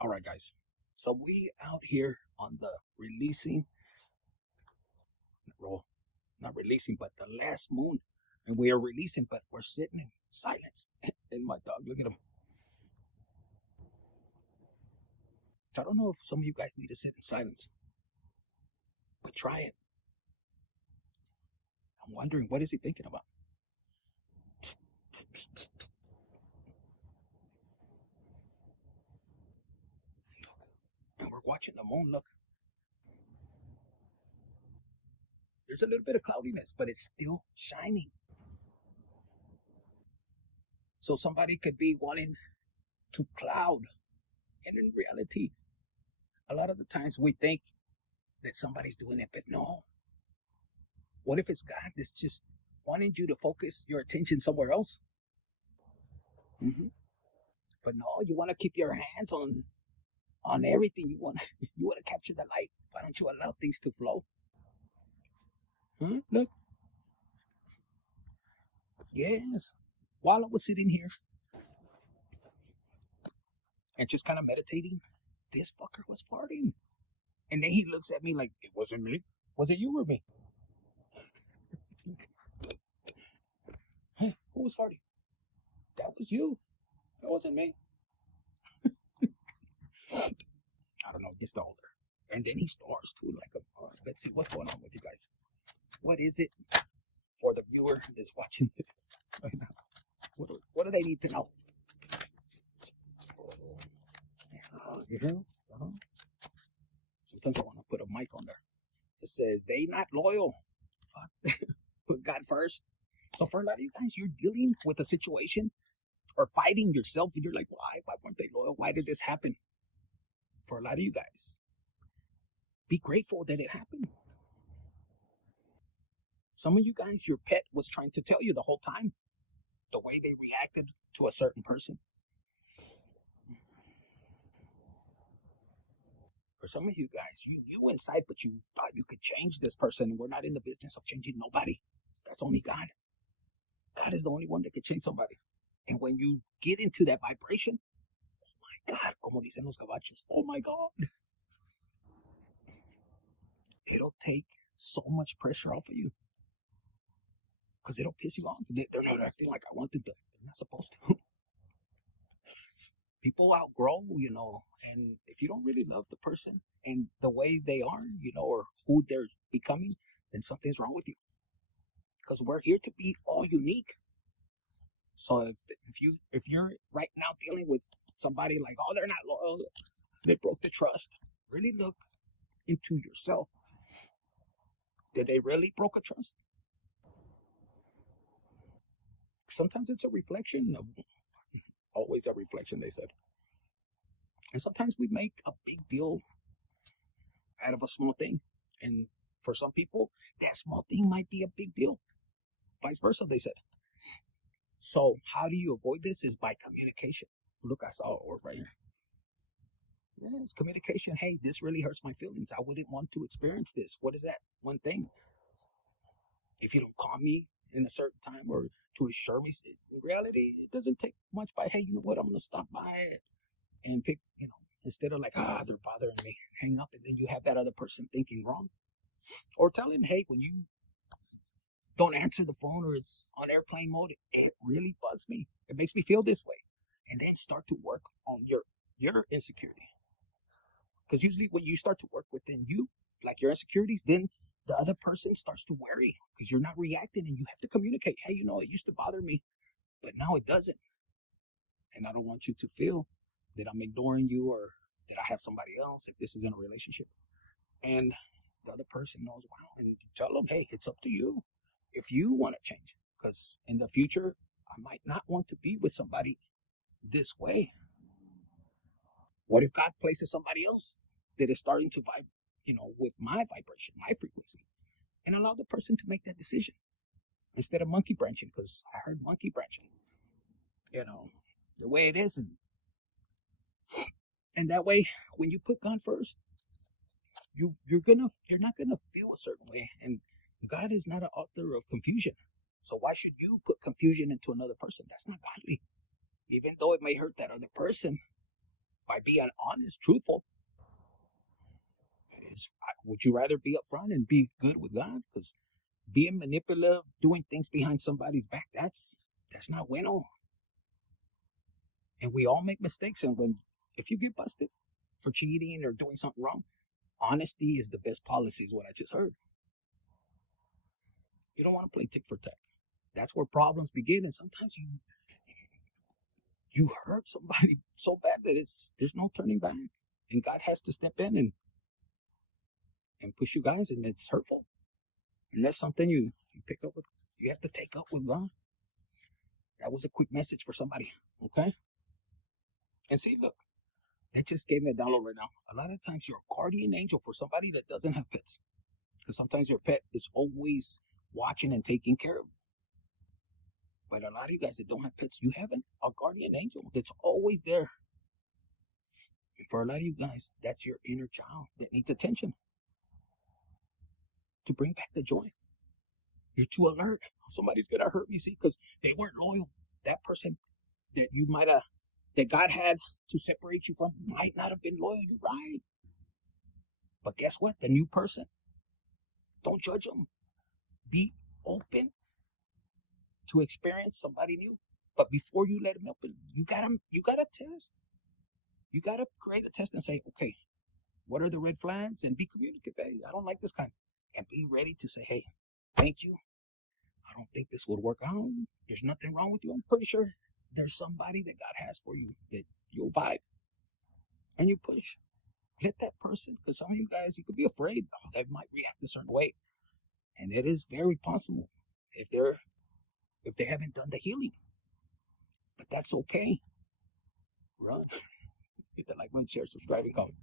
All right, guys. So we out here on the releasing, well, not releasing, but the last moon. And we are releasing, but we're sitting in silence. And my dog, look at him. I don't know if some of you guys need to sit in silence, but try it. I'm wondering, what is he thinking about? And we're watching the moon, look. There's a little bit of cloudiness, but it's still shining. So somebody could be wanting to cloud. And in reality, a lot of the times we think that somebody's doing it, but no. What if it's God that's just wanting you to focus your attention somewhere else? But no, you want to keep your hands on everything. You want to capture the light. Why don't you allow things to flow? Look. Yes. While I was sitting here and just kind of meditating, this fucker was farting. And then he looks at me like, it wasn't me. Was it you or me? Hey, who was farting? That was you. That wasn't me. I don't know, gets the older. And then he snores too, like a, let's see what's going on with you guys. What is it for the viewer that's watching this right now? What do they need to know? Sometimes I want to put a mic on there. It says, they not loyal. Fuck. Put God first. So for a lot of you guys, you're dealing with a situation or fighting yourself, and you're like, why? Why weren't they loyal? Why did this happen? For a lot of you guys, be grateful that it happened. Some of you guys, your pet was trying to tell you the whole time the way they reacted to a certain person. For some of you guys, you knew inside, but you thought you could change this person, and we're not in the business of changing nobody. That's only God. God is the only one that can change somebody. And when you get into that vibration, oh my God, como dicen los gabachos, oh my God. It'll take so much pressure off of you. Because it'll piss you off. They're not acting like I want them to. They're not supposed to. People outgrow, and if you don't really love the person and the way they are, or who they're becoming, then something's wrong with you. Because we're here to be all unique. So if you're right now dealing with somebody like, oh, they're not loyal, they broke the trust, really look into yourself. Did they really broke a trust? Sometimes it's a reflection of, always a reflection, they said. And sometimes we make a big deal out of a small thing. And for some people, that small thing might be a big deal. Vice versa, they said. So how do you avoid this? Is by communication. Look, I saw a word right here. Yes, communication. Hey, this really hurts my feelings. I wouldn't want to experience this. What is that one thing? If you don't call me in a certain time or to assure me, in reality, it doesn't take much by, hey, you know what, I'm going to stop by and pick, instead of like, they're bothering me, hang up, and then you have that other person thinking wrong. Or tell him, hey, when you don't answer the phone or it's on airplane mode, it really bugs me. It makes me feel this way. And then start to work on your insecurity. Because usually when you start to work within you, like your insecurities, then the other person starts to worry because you're not reacting, and you have to communicate. Hey, it used to bother me, but now it doesn't. And I don't want you to feel that I'm ignoring you or that I have somebody else if this is in a relationship. And the other person knows, wow, and you tell them, hey, it's up to you if you want to change. Because in the future, I might not want to be with somebody this way. What if God places somebody else that is starting to vibe, with my vibration, my frequency, and allow the person to make that decision instead of monkey branching? Because I heard monkey branching, the way it is. And that way, when you put God first, you're not gonna feel a certain way. And God is not an author of confusion. So why should you put confusion into another person? That's not godly. Even though it may hurt that other person, by being honest, truthful. Would you rather be upfront and be good with God? Because being manipulative, doing things behind somebody's back, that's not bueno. And we all make mistakes. And if you get busted for cheating or doing something wrong, honesty is the best policy, is what I just heard. You don't want to play tick for tack. That's where problems begin. And sometimes you hurt somebody so bad that there's no turning back. And God has to step in and push you guys, and it's hurtful. And that's something you pick up with. You have to take up with God. That was a quick message for somebody, okay? And see, look, that just gave me a download right now. A lot of times you're a guardian angel for somebody that doesn't have pets. Because sometimes your pet is always watching and taking care of you. But a lot of you guys that don't have pets, you have a guardian angel that's always there. And for a lot of you guys, that's your inner child that needs attention to bring back the joy. You're too alert. Somebody's going to hurt me, see, because they weren't loyal. That person that you might have, that God had to separate you from, might not have been loyal. You're right. But guess what? The new person, don't judge them. Be open to experience somebody new. But before you let them open, you gotta test. You gotta create a test and say, okay, what are the red flags? And be communicative. Hey, I don't like this kind. And be ready to say, hey, thank you. I don't think this would work out. There's nothing wrong with you. I'm pretty sure there's somebody that God has for you that you'll vibe. And you push. Let that person, because some of you guys, you could be afraid they might react a certain way. And it is very possible if they haven't done the healing. But that's okay. Run. Hit the like button, share, subscribe, and comment.